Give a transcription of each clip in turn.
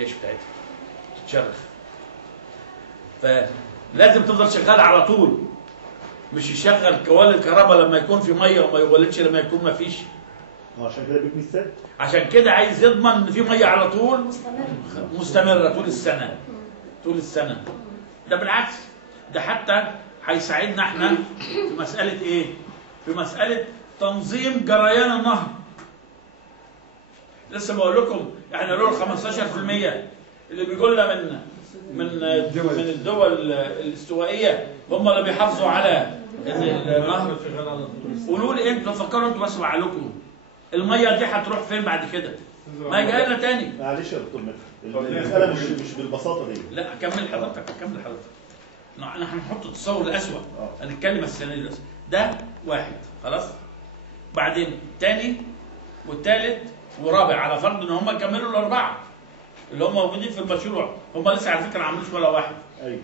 الياش بتاعتها تتشغل. فلازم تفضل شغال على طول، مش يشغل كوالي الكهرباء لما يكون في ميه وما يولدش لما يكون ما فيش. عشان كده بيبني السد. عشان كده عايز يضمن ان في ميه على طول مستمره طول السنه. طول السنه. ده بالعكس، ده حتى هيساعدنا احنا في مساله ايه؟ في مساله تنظيم جريان النهر. لسه بقول لكم احنا له 15% اللي بيقول لنا من الدول الاستوائيه هم اللي بيحافظوا على ان النهر. قولوا لي انتوا فكروا انتوا بس بعقلكم الميه دي هتروح فين بعد كده؟ ما هي جايه لنا تاني. معلش يا دكتور مدحت، المساله مش بالبساطه دي. لا كمل حضرتك. احنا هنحط التصور الاسوأ. هنتكلم السيناريو الاسوأ. ده واحد خلاص. بعدين تاني والتالت ورابع، على فرض ان هم كملوا الاربعه اللي هم موجودين في المشروع. هم لسه على فكره ما عملوش ولا واحد. ايوه.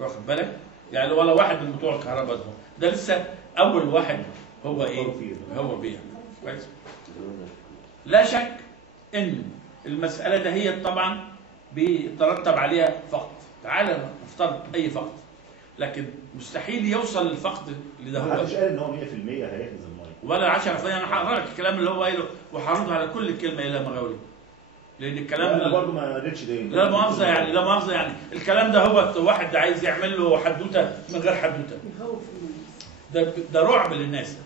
واخد بالك؟ يعني ولا واحد من بتوع الكهرباء ده لسه اول واحد هو ايه؟ هو بيها. كويس؟ لا شك ان المساله ده هي طبعا بيترتب عليها فقد. تعال نفترض اي فقد، لكن مستحيل يوصل للفقد اللي ده. هو مش قال ان هو 100% هيحجز الميه ولا 10%. انا هقرا لك الكلام اللي هو قايله وهرد على كل كلمه الى مغاوري، لان الكلام انا برضه ما قريتش ده. لا مؤاخذه يعني الكلام ده هو واحد عايز يعمل له حدوته من غير حدوته. ده رعب للناس.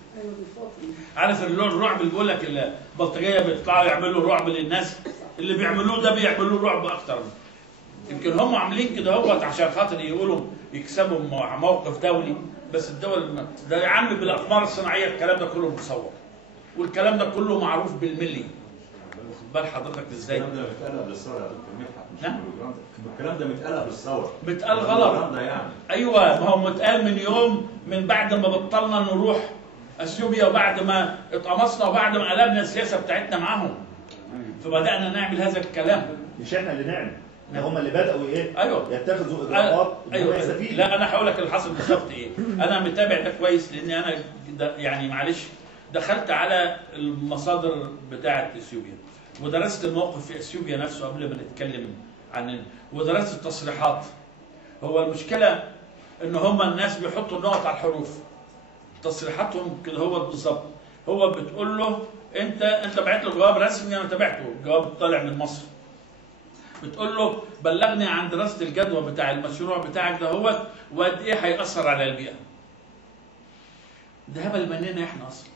عارف الرعب اللي بيقول لك البلطجيه بيطلعوا يعملوا رعب للناس، اللي بيعملوه ده بيعملوا رعب اكتر. يمكن هم عاملين كده هو عشان خاطر يقولوا يكسبوا موقف دولي، بس الدول ده يا عم بالاقمار الصناعيه الكلام ده كله متصور، والكلام ده كله معروف بالملي. واخد بال حضرتك ازاي؟ الكلام ده متقال قبل الثوره يا دكتور مدحت. نعم؟ الكلام ده متقال قبل الثوره. متقال غلط. يعني. ايوه، ما هو متقال من يوم من بعد ما بطلنا نروح اثيوبيا، وبعد ما اتقمصنا، وبعد ما قلبنا السياسه بتاعتنا معاهم. فبدانا نعمل هذا الكلام. مش احنا اللي نعمل، ده هم اللي بداوا ايه؟ ايوه يتخذوا اجراءات. ايوه لا انا هقول لك اللي حصل بالظبط ايه. انا متابع ده كويس لاني انا يعني معلش دخلت على المصادر بتاعه اثيوبيا ودرست الموقف في اثيوبيا نفسه قبل ما نتكلم عن، ودرست التصريحات. هو المشكله ان هم الناس بيحطوا النقط على الحروف. تصريحاتهم كده هو بالظبط. هو بتقول له انت بعت له جواب رسمي، انا تابعته، الجواب طالع من مصر. بتقول له بلغني عن دراسه الجدوى بتاع المشروع بتاعك ده هو، وقد ايه هيأثر على البيئه. ده هبل مننا احنا اصلا.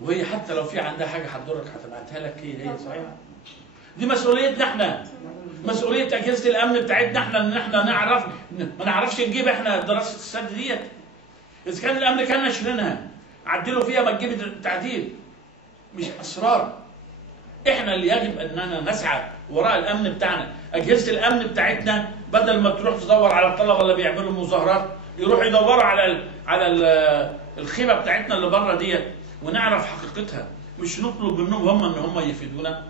وهي حتى لو في عندها حاجه هتضرك هتبعتها لك، هي صحيحه. دي مسؤوليتنا احنا. مسؤوليه اجهزه الامن بتاعتنا احنا، ان احنا نعرف ما نعرفش نجيب احنا دراسه السد ديت. اذا كان الامن كان ناشرينها عدلوا فيها ما تجيب تعديل. مش اسرار. احنا اللي يجب اننا نسعى وراء الامن بتاعنا. اجهزه الامن بتاعتنا بدل ما تروح تدور على الطلبه اللي بيعملوا مظاهرات، يروحوا يدوروا على الخيبه بتاعتنا اللي بره ديت ونعرف حقيقتها، مش نطلب منهم هم ان هم يفيدونا.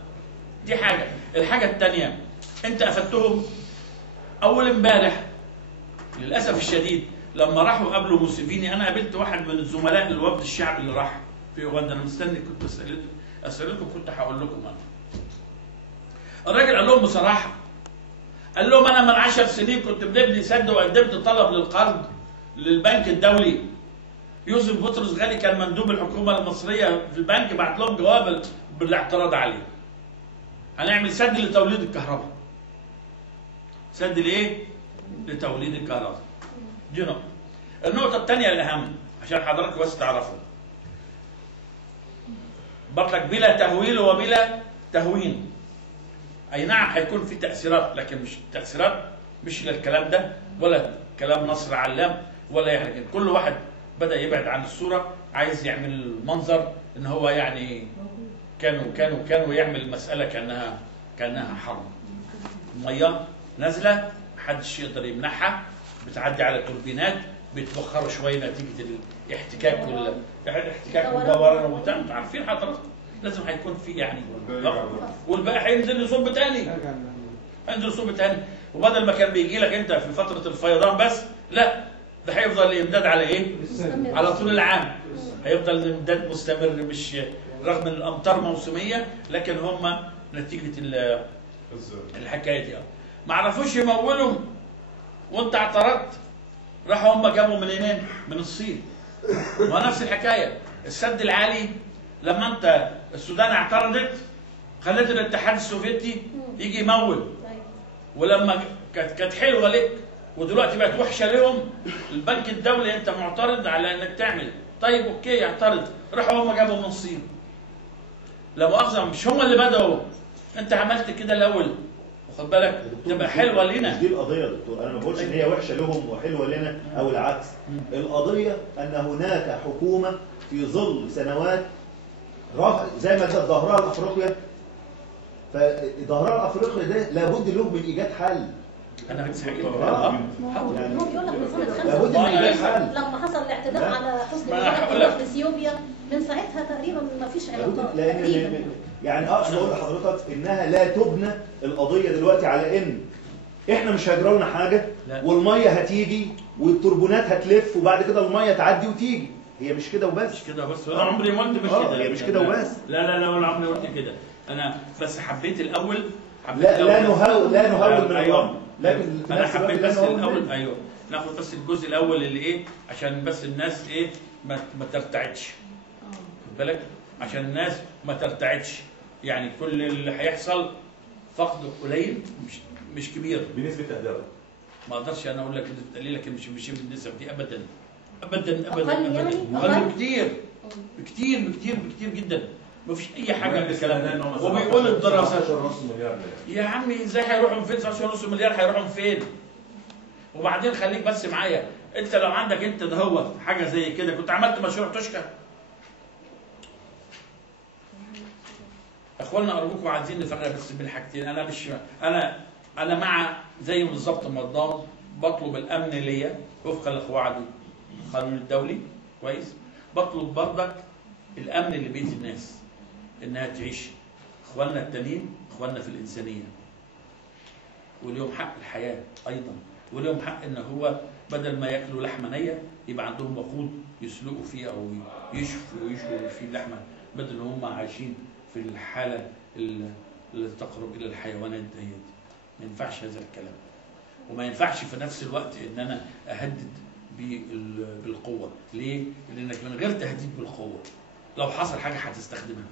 دي حاجه. الحاجه الثانيه، انت افدتهم اول امبارح للاسف الشديد لما راحوا قابلوا موسيفيني. انا قابلت واحد من الزملاء الوفد الشعبي اللي راح في اوغندا، انا مستني كنت اسالكم كنت هقول لكم انا. الراجل قال لهم بصراحه، قال لهم انا من 10 سنين كنت بنبني سد وقدمت طلب للقرض للبنك الدولي. يوسف بطرس غالي كان مندوب الحكومه المصريه في البنك، بعت لهم جواب بالاعتراض عليه. هنعمل سد لتوليد الكهرباء. سد لايه؟ لتوليد الكهرباء. دي نقطه. النقطه الثانيه الاهم عشان حضراتكم بس تعرفوا، برضك بلا تهويل وبلا تهوين. اي نعم هيكون في تاثيرات، لكن مش تاثيرات مش للكلام ده ولا كلام نصر علام ولا يعني. كل واحد بدا يبعد عن الصوره، عايز يعمل منظر ان هو يعني كانوا يعمل المساله كانها حرب. الميه نازله محدش يقدر يمنعها، بتعدي على توربينات بيتبخروا شويه نتيجه الاحتكاك والدوران وبتاع. انتوا عارفين حضراتكم لازم هيكون في يعني والباقي هينزل يصب تاني. هينزل يصب تاني، وبدل ما كان بيجي لك انت في فتره الفيضان بس، لا ده هيفضل الامداد على ايه؟ على طول العام. هيفضل الامداد مستمر، مش رغم ان الامطار موسميه، لكن هم نتيجه الحكايه دي ما عرفوش يمولهم وانت اعترضت، راحوا هم جابوا منين؟ من الصين. ونفس الحكايه السد العالي، لما انت السودان اعترضت خلت الاتحاد السوفيتي يجي يمول، ولما كانت حلوه لك ودلوقتي بقت وحشه لهم، البنك الدولي انت معترض على انك تعمل، طيب اوكي اعترض، راحوا هم جابوا من الصين. لا مؤاخذه مش هم اللي بدأوا، انت عملت كده الاول، واخد بالك؟ تبقى حلوه لنا. مش دي القضيه يا دكتور، انا ما بقولش ان هي وحشه لهم وحلوه لنا او العكس. القضيه ان هناك حكومه في ظل سنوات زي ما كانت ظهرها لافريقيا، فظهرها لافريقيا ده لابد له من ايجاد حل. انا هسحق هو بيقول لك من سنه لابد من ايجاد 55 حل. لما حصل الاعتداء على حسني مبارك في اثيوبيا، من ساعتها تقريبا ما فيش علاقات تقريبا. يعني اقصد اقول لحضرتك انها لا تبنى القضيه دلوقتي على ان احنا مش هيجرى لنا حاجه والميه هتيجي والتربونات هتلف وبعد كده الميه تعدي وتيجي. هي مش كده وبس. مش كده بس، انا عمري ما قلت مش كده. هي مش كده وبس. لا ولا عمري قلت كده. انا بس حبيت الاول لا نهول من أيوة. لكن انا حبيت بس الاول ايوه ناخد بس الجزء الاول اللي ايه، عشان بس الناس ايه ما ترتعدش. خد بالك؟ عشان الناس ما ترتعدش، يعني كل اللي هيحصل فقد قليل مش كبير. بنسبه قد ما اقدرش انا اقول لك نسبه قليله، لكن مش بالنسب دي ابدا ابدا أقل ابدا يعني؟ اقل بكتير بكتير بكتير بكتير جدا. ما فيش اي حاجه من الكلام ده. وبيقول الدراسات يا عمي ازاي هيروحوا فين؟ 19.5 مليار هيروحوا فين؟ وبعدين خليك بس معايا، انت لو عندك انت دهوت حاجه زي كده كنت عملت مشروع توشكا. اخوانا ارجوكم عايزين نفرق بس بين حاجتين. انا مش انا مع زي بالظبط ما بطلب الامن ليا وفقا لقواعد القانون الدولي كويس، بطلب برضك الامن اللي بيت الناس انها تعيش. اخواننا التانيين اخواننا في الانسانيه وليهم حق الحياه ايضا، وليهم حق ان هو بدل ما ياكلوا لحمه نيه يبقى عندهم وقود يسلقوا فيه او يشووا فيه اللحمه، بدل ان هم عايشين في الحاله اللي تقرب الى الحيوانات ديت. ما ينفعش هذا الكلام، وما ينفعش في نفس الوقت ان انا اهدد بالقوه. ليه؟ لانك من غير تهديد بالقوه لو حصل حاجه هتستخدمها.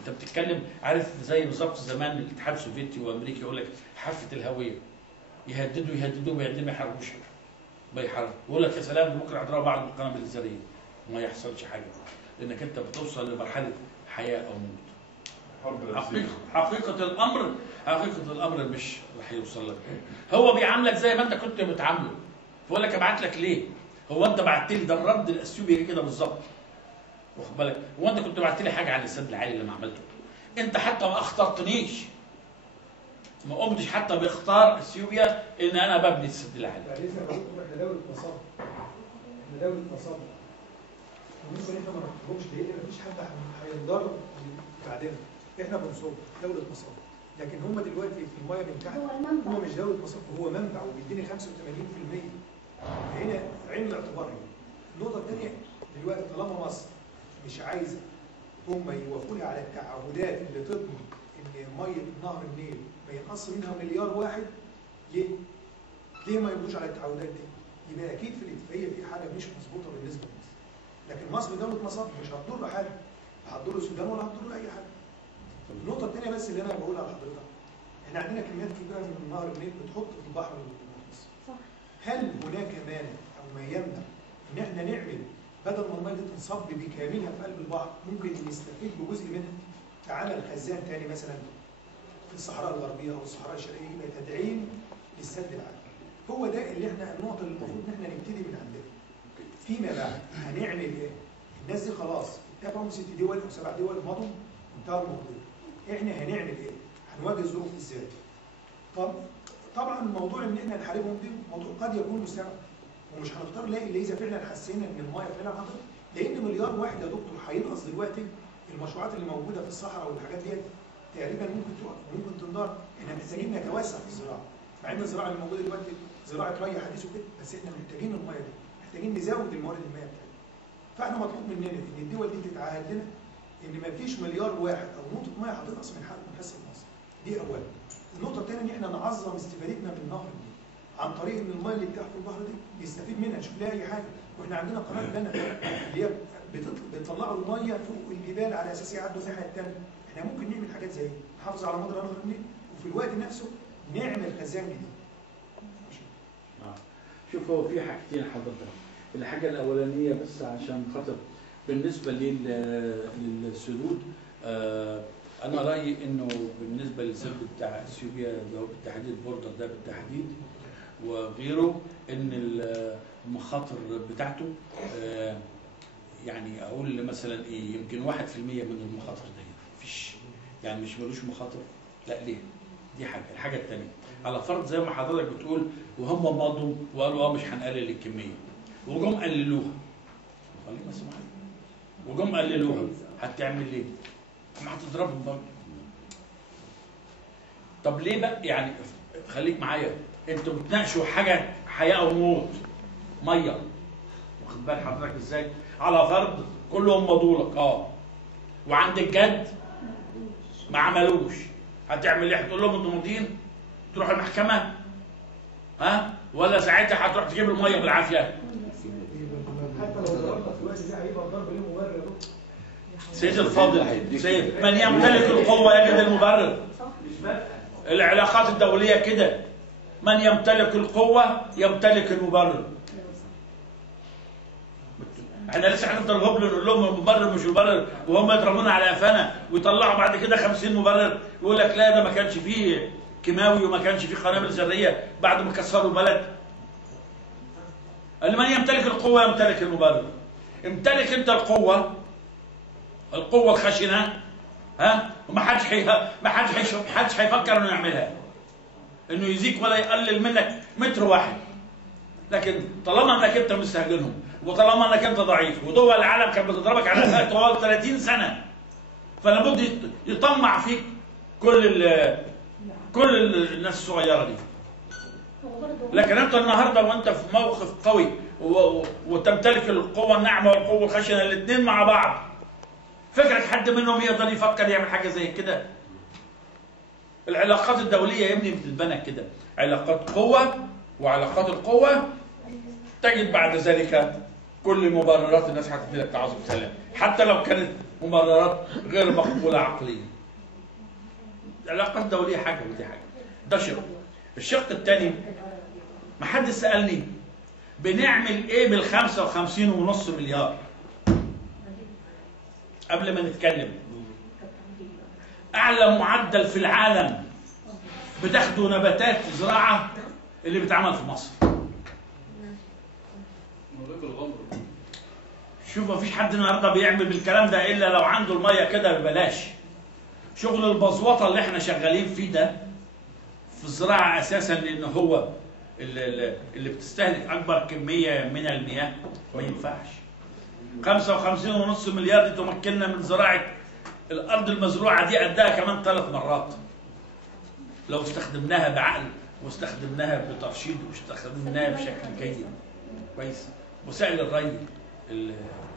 انت بتتكلم عارف زي بالظبط زمان الاتحاد السوفيتي وامريكا يقول لك حافه الهويه، يهددوا وبعدين ما يحاربوش، يقول لك يا سلام بكره هيضربوا بعض بالقنابل الذريه وما يحصلش حاجه، لانك انت بتوصل لمرحله حياه او موت. حقيقة الأمر مش رح يوصل لك. هو بيعاملك زي ما أنت كنت بتعامله. بقول لك أبعت لك ليه؟ هو أنت بعت لي ده الرد الأثيوبي كده بالظبط. واخد بالك؟ هو أنت كنت بعت لي حاجة عن السد العالي اللي ما عملته. أنت حتى ما اخترتنيش. ما قمتش حتى باختار أثيوبيا إن أنا ببني السد العالي. يعني لسه احنا دولة مصاب. احنا دولة مصاب. وممكن احنا ما نحكمش لان مفيش حد هينضر بعدين. احنا بنصاب دولة مصاب، لكن هم دلوقتي في المايه من تحت هو مش دولة مصاب، هو منبع وبيديني 85%. هنا عين الاعتبار هنا. النقطة الثانية دلوقتي طالما مصر مش عايزة هم يوافقوا لها على التعهدات اللي تضمن ان مية نهر النيل ما ينقص منها 1 مليار واحد، ليه ما يردوش على التعهدات دي؟ يبقى اكيد في الاتفاقية في حاجة مش مظبوطة بالنسبة لمصر. لكن مصر دولة مصاب مش هتضر حاجة، لا هتضر السودان ولا هتضر اي حاجة. النقطة الثانية بس اللي أنا بقولها لحضرتك، إحنا عندنا كميات كبيرة من نهر النيل بتحط في البحر المتوسط. هل هناك مانع أو ما يمنع إن إحنا نعمل بدل ما المية دي تنصب بكاملها في قلب البحر ممكن نستفيد بجزء منها كعمل خزان ثاني مثلا في الصحراء الغربية أو الصحراء الشرقية يبقى تدعيم للسد العالي. هو ده اللي إحنا النقطة اللي المفروض إن إحنا نبتدي من عندنا. فيما بعد هنعمل إيه؟ الناس دي خلاص اتفقوا 6 دول أو 7 دول مضوا انتهى الموضوع. احنا هنعمل ايه؟ هنواجه الظروف ازاي؟ طبعا موضوع ان احنا نحاربهم دي موضوع قد يكون مستبعد ومش هنختار لا الا اذا فعلا حسينا ان المايه فعلا هتضر، لان 1 مليار واحد يا دكتور هينقص دلوقتي. المشروعات اللي موجوده في الصحراء والحاجات ديت تقريبا ممكن تقف وممكن تنضر. احنا محتاجين نتوسع في الزراعه، مع ان الزراعه اللي موجوده دلوقتي زراعه ري حديث وكده، بس احنا محتاجين المايه دي، محتاجين نزود الموارد المائيه بتاعتنا. فاحنا مطلوب مننا ان الدول دي تتعهد لنا ان ما فيش 1 مليار واحد او نقطه ميه هتنقص من حصه مصر. دي اولا. النقطه الثانيه ان احنا نعظم استفادتنا من نهر النيل عن طريق ان الميه اللي بتاعت البحر دي يستفيد منها، نشوف لها اي حاجه. واحنا عندنا قناه بنا اللي هي بتطلعوا الميه فوق الجبال على اساس يعدوا الناحيه الثانيه. احنا ممكن نعمل حاجات زي نحافظ على مجرى نهر النيل وفي الوقت نفسه نعمل خزان جديد. شوف هو في حاجتين حضرتك. الحاجه الاولانيه بس عشان خاطر بالنسبه للسدود، انا رايي انه بالنسبه للسد بتاع اثيوبيا اللي هو بالتحديد البوردر ده بالتحديد وغيره، ان المخاطر بتاعته يعني اقول مثلا ايه، يمكن 1% من المخاطر دي مفيش، يعني مش ملوش مخاطر. لا ليه؟ دي حاجه. الحاجه الثانيه على فرض زي ما حضرتك بتقول وهم مضوا وقالوا مش هنقلل الكميه وجم قللوها، خلينا نسمع، وجم قللوها، هتعمل ليه؟ ما هتضربهم برضه. طب ليه بقى؟ يعني خليك معايا، انتوا بتناقشوا حاجه حياه او موت، ميه، واخد بال حضرتك ازاي؟ على فرض كلهم مضوا لك وعند الجد ما عملوش، هتعمل ايه؟ هتقول لهم انتوا ماضيين؟ تروح المحكمه؟ ولا ساعتها هتروح تجيب الميه بالعافيه؟ حتى لو ضربنا في الوقت ده هيبقى الضرب ليه مبرر. سيد الفاضل، سيد من يمتلك القوه يجد المبرر. العلاقات الدوليه كده، من يمتلك القوه يمتلك المبرر. احنا لسه هنفضل هبل نقول لهم المبرر مش مبرر وهم يضربونا على قفانا ويطلعوا بعد كده 50 مبرر، يقول لك لا ده ما كانش فيه كيماوي وما كانش فيه قنابل ذريه بعد ما كسروا البلد. اللي من يمتلك القوه يمتلك المبرر. امتلك انت القوه الخشنه، وما حدش هيفكر انه يعملها، انه يزيك ولا يقلل منك متر واحد. لكن طالما انك انت مستهجنهم وطالما انك انت ضعيف ودول العالم كانت بتضربك على طوال 30 سنه، فلا بد يطمع فيك كل الناس الصغيره دي. لكن انت النهارده وانت في موقف قوي وتمتلك القوه الناعمه والقوه الخشنه الاثنين مع بعض، فكرك حد منهم يقدر يفكر يعمل حاجه زي كده؟ العلاقات الدوليه يا ابني بتتبنى كده، علاقات قوه، وعلاقات القوه تجد بعد ذلك كل مبررات الناس هتدي لك تعظم سلام، حتى لو كانت مبررات غير مقبوله عقليا. العلاقات الدوليه حاجه ودي حاجه. ده شق. الشق الثاني، ما حد سالني بنعمل ايه بال 55.5 مليار قبل ما نتكلم. اعلى معدل في العالم بتاخدوا نباتات زراعه اللي بيتعمل في مصر. شوف مفيش حد النهارده بيعمل بالكلام ده الا لو عنده الميه كده ببلاش. شغل البزوطه اللي احنا شغالين فيه ده في الزراعه اساسا، لان هو اللي بتستهلك اكبر كميه من المياه ما ينفعش. 55.5 مليار دي تمكننا من زراعه الارض المزروعه دي قدها كمان 3 مرات لو استخدمناها بعقل واستخدمناها بترشيد واستخدمناها بشكل جيد كويس. وسائل الري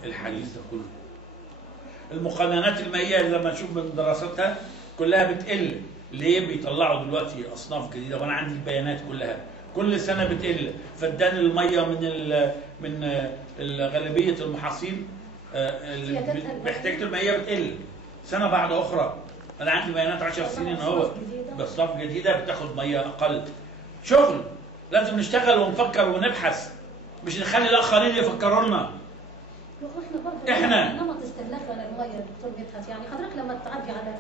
الحديث ده كله، المقننات المائيه اللي لما نشوف من دراستها كلها بتقل. ليه؟ بيطلعوا دلوقتي اصناف جديده وانا عندي البيانات كلها، كل سنه بتقل. فدان الميه من غالبيه المحاصيل محتاجه المائيه بتقل سنه بعد اخرى. انا عندي بيانات 10 سنين اهو، باصناف جديده بتاخد ميه اقل. شغل لازم نشتغل ونفكر ونبحث، مش نخلي الاخرين يفكروا لنا. احنا نمط استهلاكنا للميه يا دكتور مدحت، يعني حضرتك لما تعدي على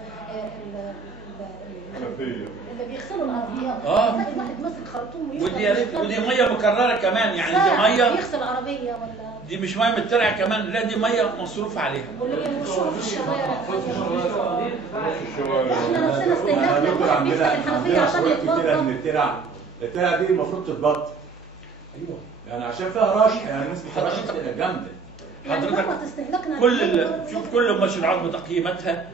اللي بيغسلوا العربيات تلاقي واحد ماسك خرطوم ودي ميه مكرره كمان، يعني دي ميه يغسل عربيه ولا دي مش ميه مترعه كمان، لا دي ميه مصروف عليها. واللي بيمشوا في الشوارع احنا نفسنا استهلاكنا بيفتح الحنفيه عشان يتوضا. الترعه دي المفروض تتبطل. ايوه يعني عشان فيها رشح، يعني الناس بترشح جامده. حضرتك كل المشروعات بتقييماتها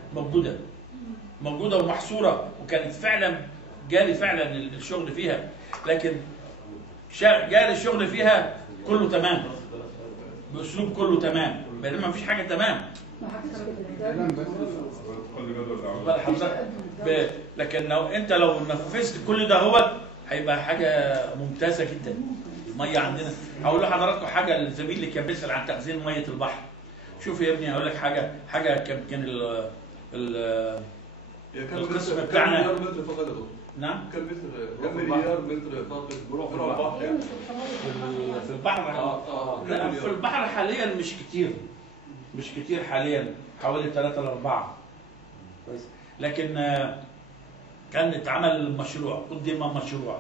موجوده ومحصوره، وكانت فعلا جالي فعلا الشغل فيها، لكن جالي الشغل فيها كله تمام، باسلوب كله تمام. بينما مفيش حاجه تمام. لكن لو نفذت كل ده هو هيبقى حاجه ممتازه جدا. الميه عندنا هقول لحضراتكم حاجه، الزميل اللي كان بيسال عن تخزين ميه البحر. شوف يا ابني هقول لك حاجه كان القسم بتاعنا. كم مليار متر فقط يا دكتور؟ نعم كم مليار متر فقط بروح البحر يعني؟ في البحر. لا في البحر حاليا مش كتير حاليا، حوالي 3 ل 4 كويس. لكن كان اتعمل مشروع، قدم مشروع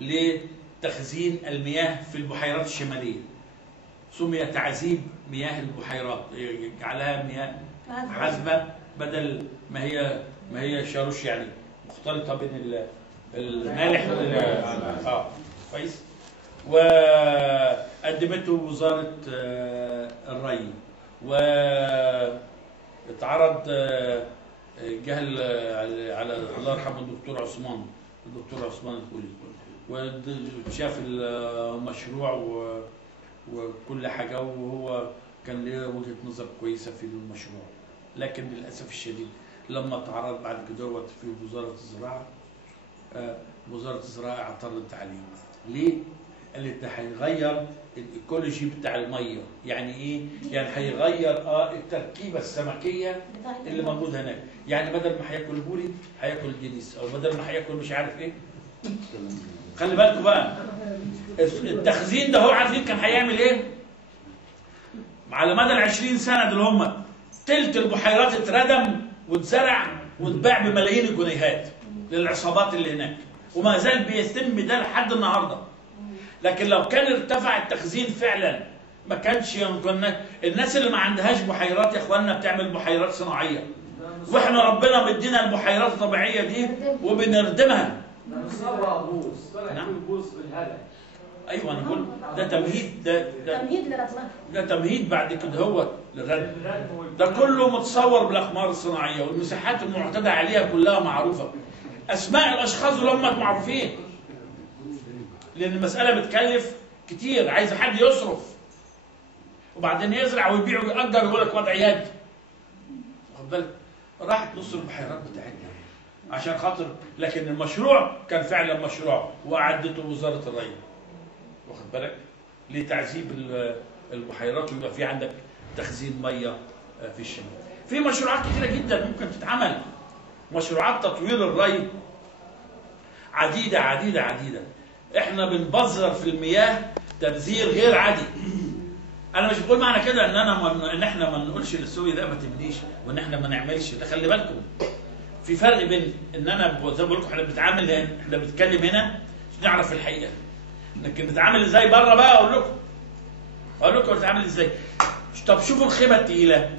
لتخزين المياه في البحيرات الشماليه، سمي تعذيب مياه البحيرات، جعلها مياه عذبه بدل ما هي شاروش، يعني مختلطه بين المالح كويس. وقدمته وزاره الري، واتعرض جه على الله يرحمه الدكتور عثمان الكولي، وشاف المشروع وكل حاجه، وهو كان له وجهه نظر كويسه في المشروع. لكن للاسف الشديد لما اتعرض بعد كده في وزاره الزراعه اعترضت عليه. ليه؟ قالت ده هيغير الايكولوجي بتاع الميه. يعني ايه؟ يعني هيغير التركيبه السمكيه اللي موجوده هناك. يعني بدل ما هياكل بوري هياكل دينيس، او بدل ما هياكل مش عارف ايه. خلي بالكم بقى التخزين ده، هو عارفين كان هيعمل ايه؟ على مدى ال20 سنه اللي هم تلت البحيرات اتردم واتزرع واتباع بملايين الجنيهات للعصابات اللي هناك، وما زال بيتم ده لحد النهارده. لكن لو كان ارتفع التخزين فعلا ما كانش الناس اللي ما عندهاش بحيرات يا اخواننا بتعمل بحيرات صناعيه، واحنا ربنا مدينا البحيرات الطبيعيه دي وبنردمها. نعم بوص بالهدف. ايوه انا بقول ده تمهيد، تمهيد لرسمها، ده تمهيد بعد كده هو للردم. ده كله متصور بالاقمار الصناعيه، والمساحات المعتدى عليها كلها معروفه. اسماء الاشخاص اللي هم معروفين، لان المساله بتكلف كتير، عايز حد يصرف وبعدين يزرع ويبيع ويأجر ويقول لك وضع يد. واخد بالك؟ راحت نص البحيرات بتاعتنا عشان خاطر، لكن المشروع كان فعلا مشروع واعدته وزاره الري. واخد بالك؟ لتعذيب البحيرات ويبقى في عندك تخزين ميه في الشمال. في مشروعات كتيره جدا ممكن تتعمل، مشروعات تطوير الري عديده عديده عديده. احنا بنبذر في المياه تبذير غير عادي. انا مش بقول معنى كده ان احنا ما نقولش للسوري ده ما تبنيش وان احنا ما نعملش ده. خلي بالكم في فرق بين ان انا زي ما بقول لكم احنا بنتعامل، احنا بنتكلم هنا عشان نعرف الحقيقه، لكن بنتعامل ازاي بره بقى اقول لكم بنتعامل ازاي. طب شوفوا الخيمه الثقيله،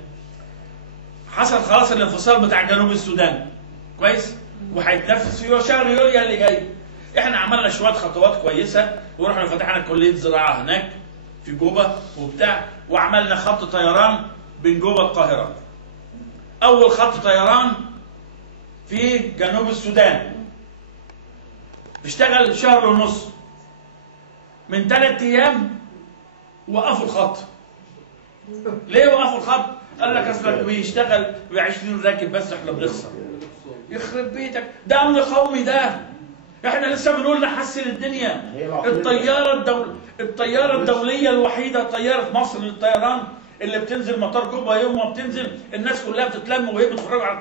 حصل خلاص الانفصال بتاع جنوب السودان كويس، وهيتنفذ في شهر يوليو اللي جاي. احنا عملنا شويه خطوات كويسه، ورحنا فتحنا كليه زراعه هناك في جوبا وبتاع، وعملنا خط طيران بين جوبا القاهره. اول خط طيران في جنوب السودان اشتغل شهر ونص، من 3 ايام وقفوا الخط. ليه وقفوا الخط؟ قال لك اصلك بيشتغل ب 20 راكب بس احنا بنخسر. يخرب بيتك، ده امن قومي ده. احنا لسه بنقول نحسن الدنيا. الطياره الدوليه الوحيده، طياره مصر للطيران اللي بتنزل مطار جوبا، يوم ما بتنزل الناس كلها بتتلم وهي بتتفرج على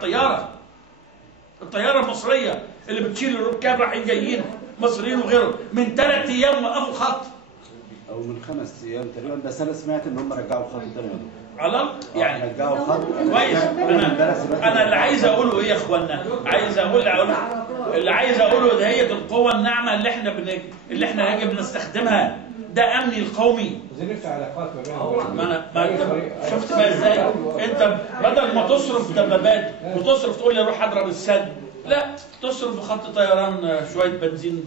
الطياره المصريه اللي بتشيل الركاب رايحين جايين مصريين وغيرهم. من 3 ايام وقفوا الخط، او من 5 ايام تقريبا، بس انا سمعت ان هم رجعوا الخط تاني. على يعني رجعوا الخط كويس. انا اللي عايز اقوله ايه يا اخوانا؟ اللي عايز اقوله ده هي القوه الناعمه اللي احنا يجب نستخدمها. ده امني القومي. عايزين نفتح علاقات ما بين شفت بقى ازاي؟ انت بدل ما تصرف دبابات وتصرف تقول لي روح اضرب السد، لا تصرف بخط طيران شويه بنزين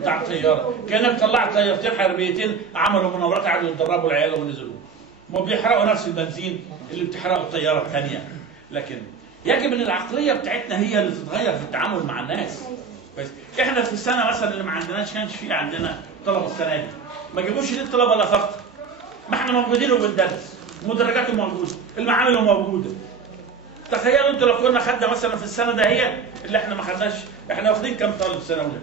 بتاع طياره، كانك طلعت طيارتين حربيتين عملوا مناورات قعدوا يتدربوا العيال ونزلوا. ما بيحرقوا نفس البنزين اللي بتحرقه الطياره الثانيه. لكن يجب ان العقليه بتاعتنا هي اللي تتغير في التعامل مع الناس. بس احنا في السنه مثلا اللي ما عندناش، كانش في عندنا طلبه السنه دي، ما جابوش ليه الطلبه لا فقط؟ ما احنا موجودين وبندرس. مدرجاته موجوده، المعامل موجوده. تخيلوا انتوا لو كنا خدنا مثلا في السنه ده هي اللي احنا ما خدناش، احنا واخدين كام طالب سنه اولى؟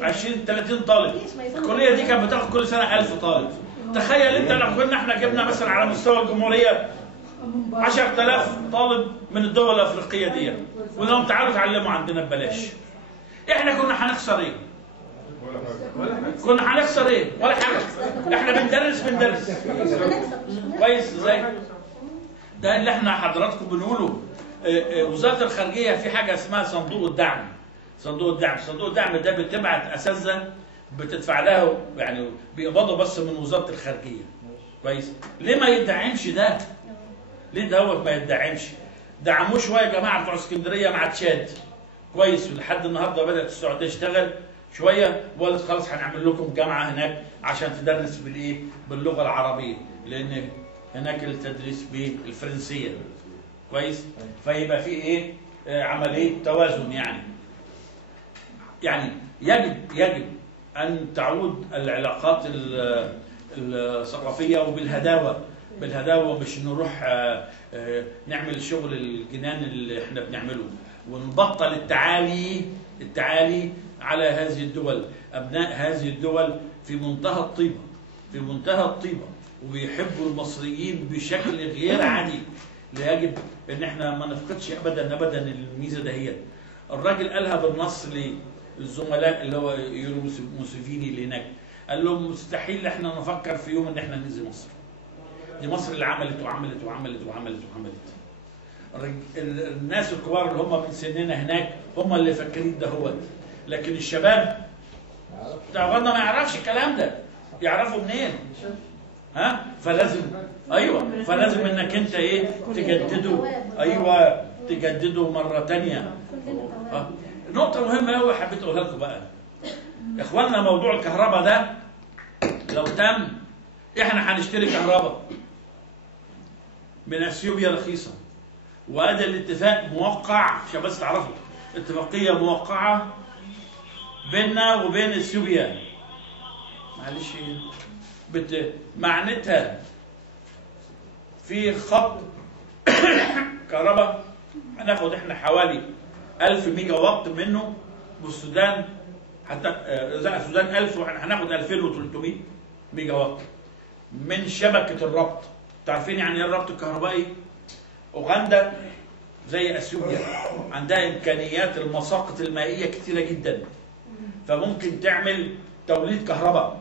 20 30 طالب. الكليه دي كانت بتاخد كل سنه 1000 طالب. تخيل انت لو كنا احنا جبنا مثلا على مستوى الجمهوريه 10000 طالب من الدول الافريقيه دي ولهم تعالوا اتعلموا عندنا ببلاش، احنا كنا هنخسر ايه؟ كنا هنخسر ايه؟ ولا حاجه. احنا بندرس كويس ازاي؟ ده اللي احنا حضراتكم بنقوله. وزاره الخارجيه في حاجه اسمها صندوق الدعم. صندوق الدعم ده بتبعت اساتذه بتدفع له، يعني بيقبضوا بس من وزاره الخارجيه. كويس؟ ليه ما يدعمش ده؟ ليه دوت ما يدعمش؟ دعموه شويه يا جماعه بتوع اسكندريه مع تشاد. كويس؟ ولحد النهارده بدات السعوديه تشتغل شويه وقالت خلاص هنعمل لكم جامعه هناك عشان تدرس بالايه؟ باللغه العربيه، لان هناك التدريس بالفرنسيه. كويس؟ فيبقى في ايه؟ عمليه توازن يعني يجب ان تعود العلاقات الثقافيه بالهداوه، مش نروح نعمل شغل الجنان اللي احنا بنعمله، ونبطل التعالي على هذه الدول. ابناء هذه الدول في منتهى الطيبه وبيحبوا المصريين بشكل غير عادي. يجب ان احنا ما نفقدش ابدا الميزه دهيت. الراجل قالها بالنص للزملاء اللي هو يورو موسيفيني اللي هناك، قال لهم مستحيل احنا نفكر في يوم ان احنا ننزل مصر. دي مصر اللي عملت وعملت وعملت وعملت وعملت. الناس الكبار اللي هم من سننا هناك هم اللي فاكرين ده هو، لكن الشباب بتاع ما يعرفش الكلام ده. يعرفوا منين؟ ها؟ فلازم انك انت ايه؟ تجدده مره ثانيه. نقطه مهمه قوي حبيت اقولها لكم بقى يا اخواننا. موضوع الكهرباء ده لو تم احنا هنشتري كهرباء من اثيوبيا رخيصه، وهذا الاتفاق موقع عشان بس تعرفوا، اتفاقيه موقعه بيننا وبين اثيوبيا. معلش معناتها في خط كهرباء هناخد احنا حوالي 1000 ميجا واط منه، والسودان حتى السودان 1000 واحنا هناخد 2300 ميجا واط من شبكه الربط. تعرفين يعني ايه الربط الكهربائي؟ اوغندا زي اثيوبيا عندها امكانيات المساقط المائيه كثيره جدا، فممكن تعمل توليد كهرباء.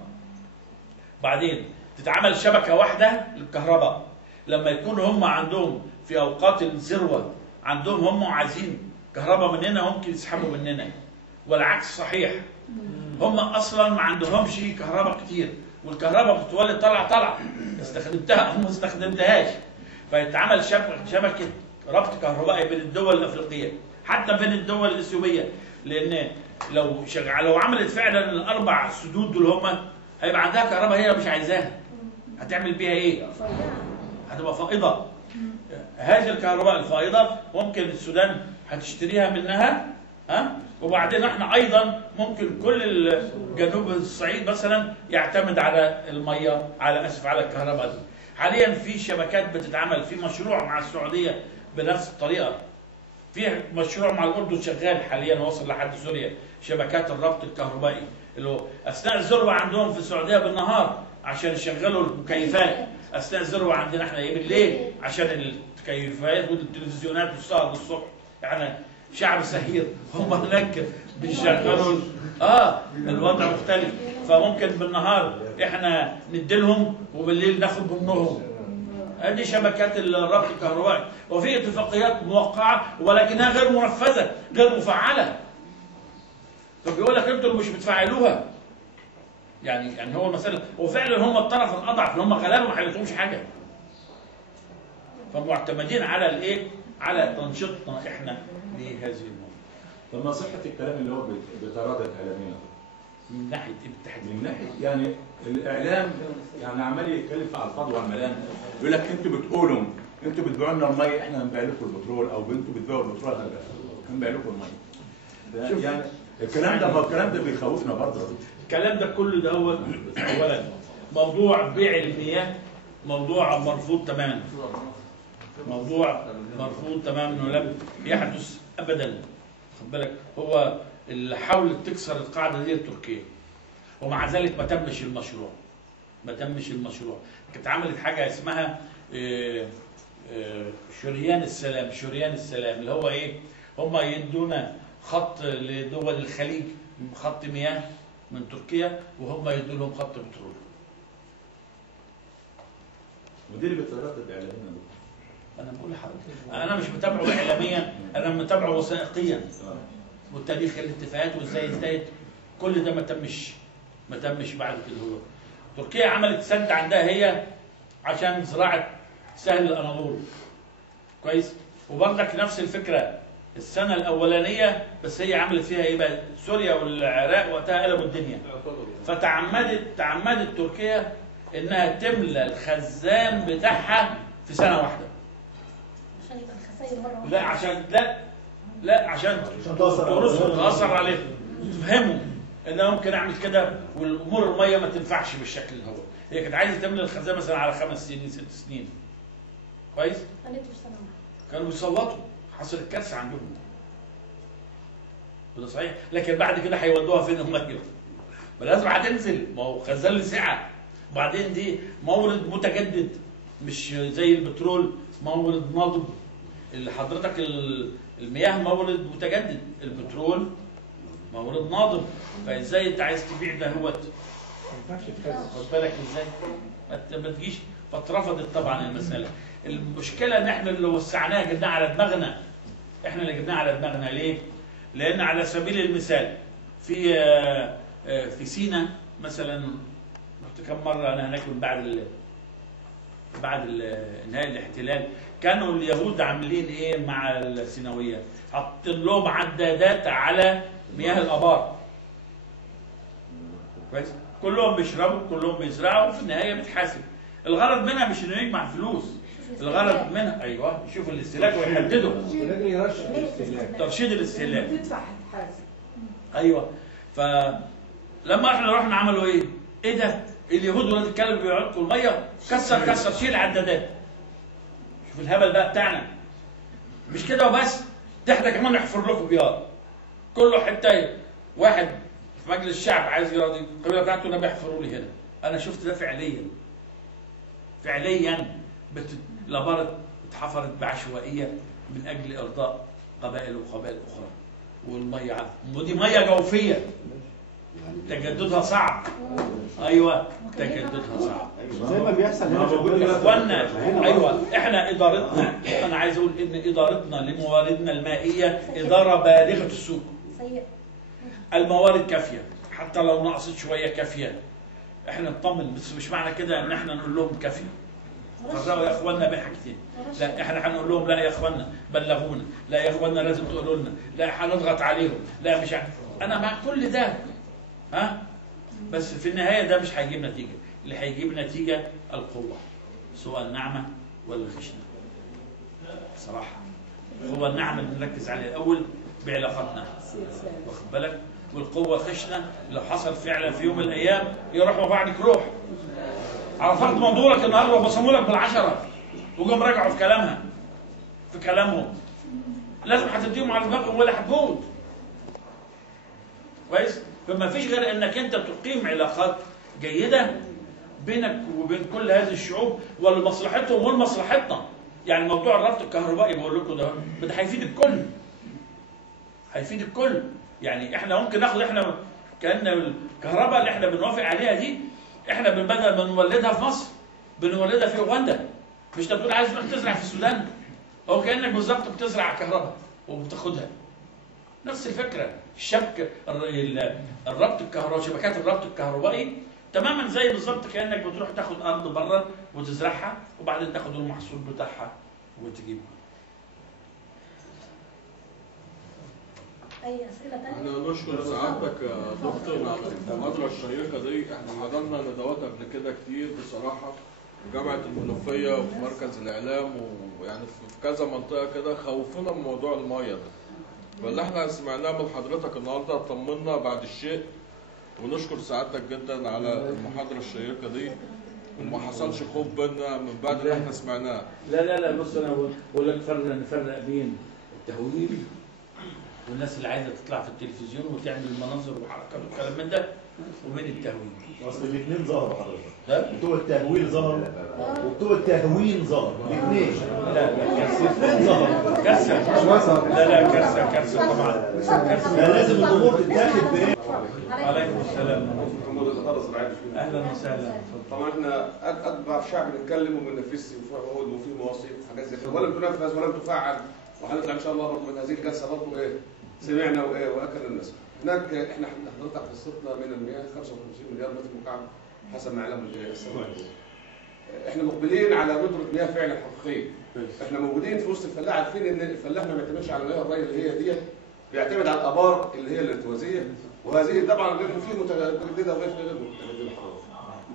بعدين تتعمل شبكه واحده للكهرباء. لما يكونوا هم عندهم في اوقات الذروه عندهم هم عايزين كهرباء مننا ممكن يسحبوا مننا، والعكس صحيح. هم اصلا ما عندهمش كهرباء كتير، والكهرباء بتتولد طلع استخدمتها او ما استخدمتهاش، فيتعمل شبكه ربط كهربائي بين الدول الافريقيه حتى بين الدول الاثيوبيه. لان لو عملت فعلا الاربع سدود دول هم هيبقى عندها كهرباء هي مش عايزاها، هتعمل بيها ايه؟ هتبقى فائضه. هذه الكهرباء الفائضه ممكن السودان هتشتريها منها، وبعدين احنا ايضا ممكن كل جنوب الصعيد مثلا يعتمد على الميه على الكهرباء دي. حاليا في شبكات بتتعمل، في مشروع مع السعوديه بنفس الطريقه، في مشروع مع الاردن شغال حاليا وصل لحد سوريا، شبكات الربط الكهربائي اللي هو اثناء الذروه عندهم في السعوديه بالنهار عشان يشغلوا المكيفات، اثناء الذروه عندنا احنا بالليل عشان التكيفات والتلفزيونات والسهر الصبح. يعني شعب سهير، هم هناك بيشغلوا الوضع مختلف، فممكن بالنهار احنا نديلهم وبالليل ناخد منهم. هذه شبكات الربط الكهربائي، وفي اتفاقيات موقعه ولكنها غير منفذه غير مفعله. فبيقول لك انتوا اللي مش بتفعلوها. يعني هو المساله، وفعلا هم الطرف الاضعف اللي هم غلابه ما حلتهمش حاجه. فمعتمدين على الايه؟ على تنشيطنا احنا لهذه الموضوع. طب ما صحه الكلام اللي هو بيتردد اعلاميا؟ من ناحيه ايه بالتحديد؟ من ناحيه يعني الاعلام يعني عمال يتكلم على الفاضي والملام، يقول لك انتوا بتبيعوا لنا الميه، احنا هنبيع لكم البترول، او انتوا بتبيعوا البترول هنبيع لكم الميه. يعني الكلام ده بيخوفنا برضه. الكلام ده كله ده هو اولا موضوع بيع المياه موضوع مرفوض تماما. موضوع مرفوض تماما ولم يحدث ابدا. خد بالك، هو اللي حاولت تكسر القاعده دي تركيا، ومع ذلك ما تمش المشروع. ما تمش المشروع. كانت عملت حاجه اسمها شريان السلام. شريان السلام اللي هو ايه؟ هم يدونا خط لدول الخليج، خط مياه من تركيا، وهم يدوا لهم خط بترول. ودي اللي بترتب اعلاميا. انا بقول لحضرتك انا مش متابعه اعلاميا، انا متابعه وثائقيا. والتاريخ الاتفاقات وازاي انتهت، كل ده ما تمش بعد كده. هو تركيا عملت سد عندها هي عشان زراعه سهل الاناضول. كويس؟ وبرضك نفس الفكره السنه الاولانيه، بس هي عملت فيها ايه بقى؟ سوريا والعراق وقتها قلبوا الدنيا. فتعمدت تركيا انها تملى الخزان بتاعها في سنه واحده. عشان يبقى الخسائر مره واحده. لا عشان تأثر عليهم، تفهموا ان ممكن اعمل كده والامور الميه ما تنفعش بالشكل اللي هو. هي كانت عايزه تملى الخزان مثلا على 5 سنين 6 سنين. كويس؟ خليته في سنه واحده. كانوا بيصوتوا، حصلت كارثه عندهم. وده صحيح، لكن بعد كده هيودوها فين الميه؟ ما لازم هتنزل، ما هو خزان لسعه. وبعدين دي مورد متجدد، مش زي البترول مورد ناضب. اللي حضرتك المياه مورد متجدد، البترول مورد ناضب. فازاي انت عايز تبيع ده هوت؟ ما ينفعش تخزن. خد بالك ازاي؟ ما تجيش. فاترفضت طبعا المساله. المشكله ان احنا اللي وسعناها جبناها على دماغنا. احنا اللي جبناها على دماغنا ليه؟ لان على سبيل المثال في سينا مثلا، رحت كم مره انا هناك من بعد انهاء الاحتلال. كانوا اليهود عاملين ايه مع السيناويه؟ حاطين لهم عدادات على مياه الابار. كويس؟ كلهم بيشربوا، كلهم بيزرعوا، وفي النهايه بتحاسب. الغرض منها مش انه يجمع فلوس، الغرض منها ايوه يشوف الاستهلاك ويحدده. ولكن يرشد الاستهلاك. ترشيد الاستهلاك. تدفع هتحاسب. ايوه. فلما احنا رحنا عملوا ايه؟ ايه ده؟ اليهود ولاد الكلب بيعطوا الميه، كسر شيل العدادات. شوف الهبل بقى بتاعنا. مش كده وبس، ده احنا كمان نحفر لكم بيار. كل حته واحد في مجلس الشعب عايز يراضي القبيله بتاعته، انا بيحفروا لي هنا. انا شفت ده فعليا. الابار اتحفرت بعشوائيه من اجل ارضاء قبائل وقبائل اخرى. والميه ودي ميه جوفيه تجددها صعب. ايوه تجددها صعب. زي ما بيحصل هنا في الدول يا اخوانا. ايوه احنا ادارتنا، انا عايز اقول ان ادارتنا لمواردنا المائيه اداره بالغه السوء. سيئه. الموارد كافيه، حتى لو نقصت شويه كافيه. احنا نطمن، بس مش معنى كده ان احنا نقول لهم كافيه. فرقوا يا اخوانا بحاجتين. لا احنا هنقول لهم لا يا اخوانا بلغونا، لا يا اخوانا لازم تقولوا لنا، لا هنضغط عليهم، لا مش انا مع كل ده. بس في النهايه ده مش هيجيب نتيجه. اللي هيجيب نتيجه القوه، سواء النعمه ولا الخشنه. بصراحه هو النعمه اللي بنركز عليها الاول بعلاقاتنا، واخد بالك؟ والقوه الخشنه لو حصل فعلا في يوم من الايام يروح وبعدك روح. عرفت منظورك النهارده وبصموا لك بالعشره وجم رجعوا في كلامهم. لازم هتديهم على دماغهم ولا هتموت. كويس؟ فما فيش غير انك انت تقيم علاقات جيده بينك وبين كل هذه الشعوب ولمصلحتهم ولمصلحتنا. يعني موضوع الربط الكهربائي بقول لكم ده هيفيد الكل. هيفيد الكل. يعني احنا ممكن ناخد احنا كأن الكهرباء اللي احنا بنوافق عليها دي احنا بدل ما نولدها في مصر بنولدها في اوغندا. مش انت بتقول عايز تروح تزرع في السودان؟ هو كانك بالظبط بتزرع كهرباء وبتاخدها. نفس الفكره. الشبكه الربط الكهربائي، شبكات الربط الكهربائي تماما زي بالظبط كانك بتروح تاخد ارض بره وتزرعها وبعدين تاخد المحصول بتاعها وتجيبها. اي اسئله ثانيه؟ احنا نشكر سعادتك يا دكتور على المحاضره الشيقه دي. احنا حضرنا ندوات قبل كده كتير بصراحه في جامعه المنوفيه وفي مركز الاعلام ويعني في كذا منطقه كده خوفونا من موضوع الميه ده. فاللي احنا سمعناه من حضرتك النهارده طمنا بعد الشيء، ونشكر سعادتك جدا على المحاضره الشيقه دي. وما حصلش خوف بينا من بعد اللي احنا سمعناه. لا بص انا بقول لك نفرق بين التهويل والناس اللي عايزه تطلع في التلفزيون وتعمل مناظر وحركات وكلام من ده، وبين التهويل. اصل الاثنين ظهروا حضرتك، بتوع التهويل ظهروا وبتوع التهوين ظهروا الاثنين. لا الاثنين ظهروا. كارثه. لا كارثه طبعا. كارثه. لازم الامور تتاخد بايه؟ عليكم السلام. اهلا وسهلا. طبعا احنا اكبر شعب نتكلم وما بننفذش، وفي عقود وفي مواصيف وحاجات زي كده، ولم تنفذ ولم تفعل، وهنطلع ان شاء الله برضه من هذه الجلسه برضه ايه؟ سمعنا وايه واكل الناس. هناك احنا حضرتك قصتنا من المياه 55 مليار متر مكعب حسب ما يعلم السماء. احنا مقبلين على ندره مياه فعلا حقيقيه. احنا موجودين في وسط الفلاح، عارفين ان الفلاح ما بيعتمدش على مياه الري اللي هي ديت، بيعتمد على الابار اللي هي الارتوازيه، وهذه طبعا غير في متجدده وغير متجدده.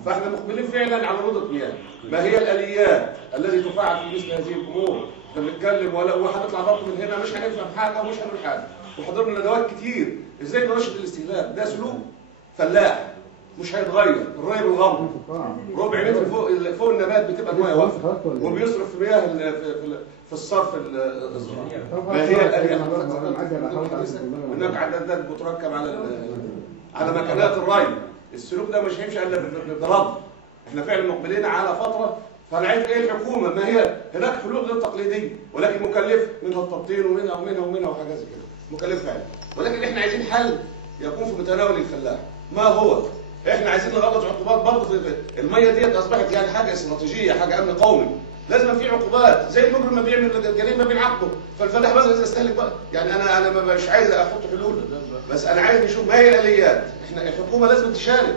فاحنا مقبلين فعلا على ندره مياه. ما هي الاليات التي تفعل في مثل هذه الامور؟ بنتكلم وهنطلع برضه من هنا مش هنفهم حاجه ومش هنقول حاجه، وحضرنا ندوات كتير ازاي نرشد الاستهلاك. ده سلوك فلاح مش هيتغير. الري بالغمر ربع متر فوق النبات بتبقى الميه واقفه، وبيصرف في مياه في الصرف الزراعي. ما هي الاليات؟ هناك عدادات بتركب على مكانات الري. السلوك ده مش هيمشي الا برد. احنا فعلا مقبلين على فتره، فنعرف ايه الحكومه. ما هي هناك حلول غير تقليديه ولكن مكلفه، منها التبطين ومنها وحاجات زي كده، مكلفه فعلا. ولكن احنا عايزين حل يكون في متناول الفلاح. ما هو؟ احنا عايزين نغلظ عقوبات برضه في الميه ديت، اصبحت يعني حاجه استراتيجيه، حاجه امن قومي. لازم في عقوبات، زي المجرم ما بيعمل جريمه بنعاقبه، فالفلاح بس لازم يستهلك بقى. يعني انا مش عايز احط حلول، بس انا عايز نشوف ما هي الاليات. احنا الحكومه لازم تشارك.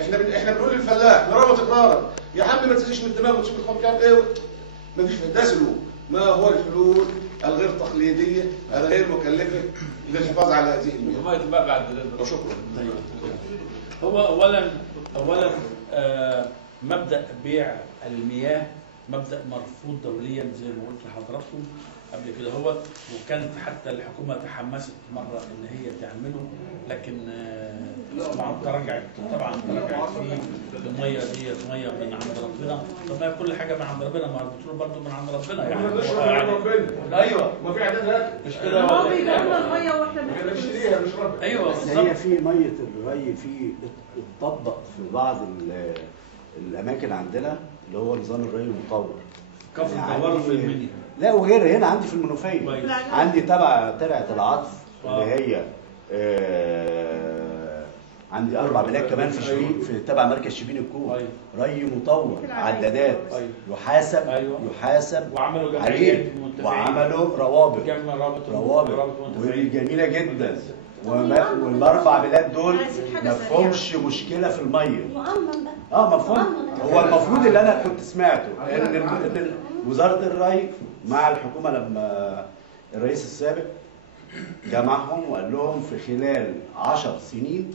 احنا بنقول للفلاح نرى تكرارا، يا عم ما تنسيش من الدماغ وتشوف الخط كام ايه. مفيش ده سلوك. ما هو الحلول الغير تقليديه الغير مكلفه للحفاظ على هذه المياه؟ ما يتبقى بعد وشكرا. هو اولا مبدا بيع المياه مبدا مرفوض دوليا زي ما قلت لحضراتكم قبل كده. وكانت حتى الحكومه تحمست مره ان هي تعمله، لكن طبعا تراجعت فيه. الميه دي ميه من عند ربنا. طب ما كل حاجه من عند ربنا، ما البترول برضه من عند ربنا يعني. ايوه ما في عدد مش كده. هو بيجيب لنا الميه واحنا بنشتريها مش ربنا. ايوه بس هي في ميه الري في اتطبق في بعض الاماكن عندنا اللي هو نظام الري المطور. كفر الدوار في المنيا. لا وغير هنا عندي في المنوفيه. عندي تبع ترعه العطف اللي هي عندي 4 بلاد كمان في شبين، في تبع مركز شبين الكوم. ري مطور عدادات يحاسب عليه، وعملوا روابط جميله جدا. والاربع بلاد دول ما فيهمش مشكله في الميه. مفهوم. هو المفروض اللي انا كنت سمعته ان وزاره الري مع الحكومه لما الرئيس السابق جمعهم وقال لهم في خلال 10 سنين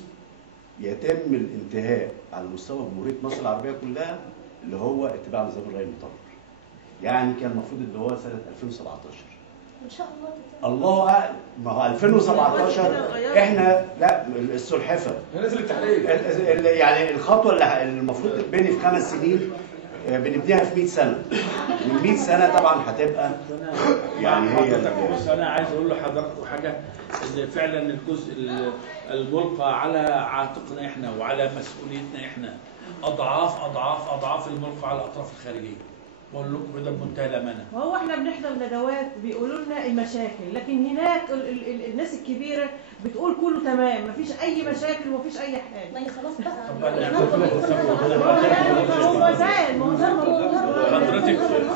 يتم الانتهاء على مستوى جمهوريه مصر العربيه كلها اللي هو اتباع نظام الري المطور. يعني كان المفروض اللي هو سنه 2017 ان شاء الله. الله اعلم. ما هو 2017 احنا لا السلحفه نزل التحليل. يعني الخطوه اللي المفروض تتبني في 5 سنين بنبنيها في 100 سنه. من 100 سنه طبعا هتبقى يعني هي. بس انا عايز اقول لحضراتكم حاجه، ان فعلا الجزء الملقى على عاتقنا احنا وعلى مسؤوليتنا احنا اضعاف اضعاف اضعاف الملقى على الاطراف الخارجيه. بقول لكم كده بمنتهى الامانه. وهو احنا بنحضر ندوات بيقولوا لنا المشاكل، لكن هناك الناس الكبيره بتقول كله تمام، مفيش اي مشاكل ومفيش اي حاجه. ما هي خلاص بقى.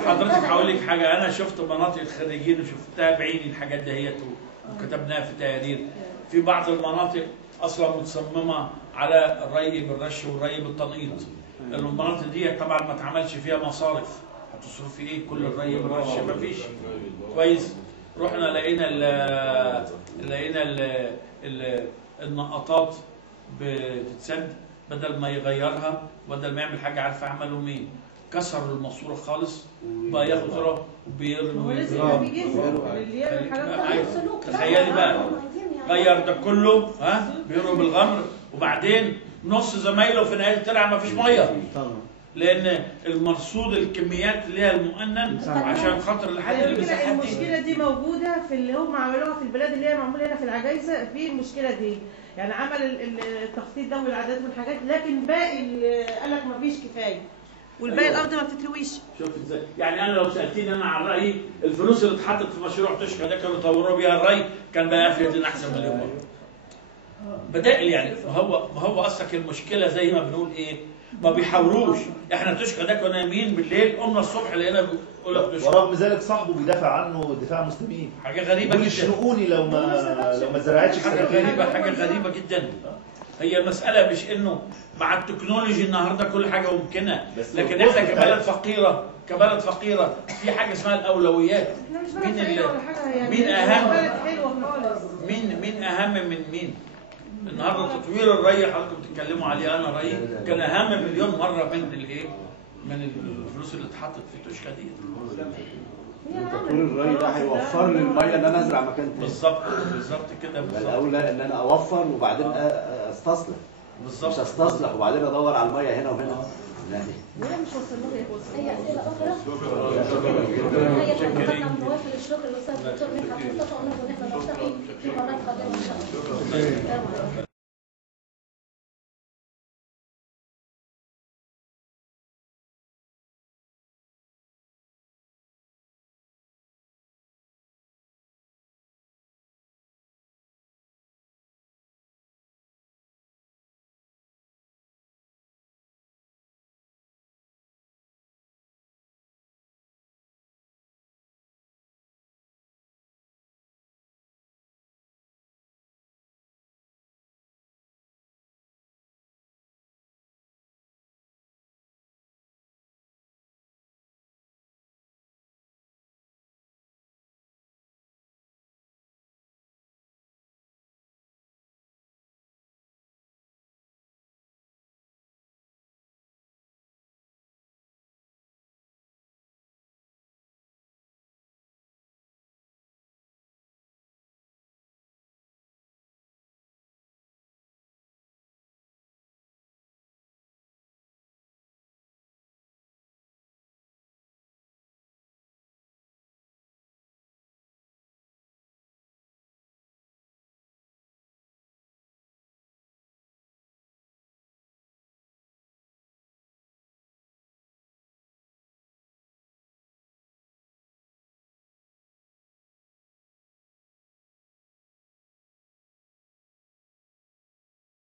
حضرتك هقول لك حاجه. انا شفت مناطق الخريجين وشفتها بعيني الحاجات دهيت وكتبناها في تقارير. في بعض المناطق اصلا متصممه على الري بالرش والري بالتنقيط. المناطق دي طبعا ما اتعملش فيها مصارف. هتصرفي ايه؟ كل الري بالرش ما فيش. كويس. رحنا لقينا النقطات بتتسد، بدل ما يغيرها بدل ما يعمل حاجه. عارفه عملوا مين؟ كسروا الماسوره خالص وبقى ياخد ذره وبيرمي. تخيلي بقى غير ده كله بيرمي بالغمر، وبعدين نص زمايله في نهايه الترعه ما فيش ميه. لان المرصود الكميات اللي هي المؤنن عشان خاطر لحد المساحات دي. المشكله دي موجوده في اللي هم عملوها في البلاد اللي هي معموله هنا في العجايزه، في المشكله دي يعني عمل التخطيط ده والعداد والحاجات، لكن باقي قال لك ما فيش كفايه والباقي الارض ما بتترويش. شوف ازاي يعني انا لو سالتيني انا عن رايي الفلوس اللي اتحطت في مشروع تشكى ده كانوا يطوروا بيها الري كان بقى افيد احسن مليون مره. بدائل يعني ما هو اصلك المشكله زي ما بنقول ايه؟ ما بيحاولوش. احنا تشكى ده كنا نايمين بالليل قمنا الصبح لقينا بيقول لك تشكى، ورغم ذلك صاحبه بيدافع عنه دفاع مستميت. حاجه غريبه جدا. ويشنقوني لو ما زرعتش حاجه غريبه جدا. هي المساله مش انه مع التكنولوجي النهارده كل حاجه ممكنه، لكن احنا كبلد فقيره في حاجه اسمها الاولويات. مين اهم من مين؟ النهارده تطوير الري حضراتكم بتتكلموا عليه، انا ري كان اهم مليون مره من الايه؟ من الفلوس اللي اتحطت في التشكى دي. تطوير الري ده هيوفر لي الميه ان انا ازرع مكان تاني. بالظبط كده. الاولى ان انا اوفر وبعدين استصلح. بالظبط. مش استصلح وبعدين ادور على الميه هنا وهنا. لا مش وصلنا اي اسئله اخرى؟ هي حضرتك موافق الشكر للاستاذ الدكتور مدحت مصطفى ونحن نلتقي في مرات قادمه ان شاء الله.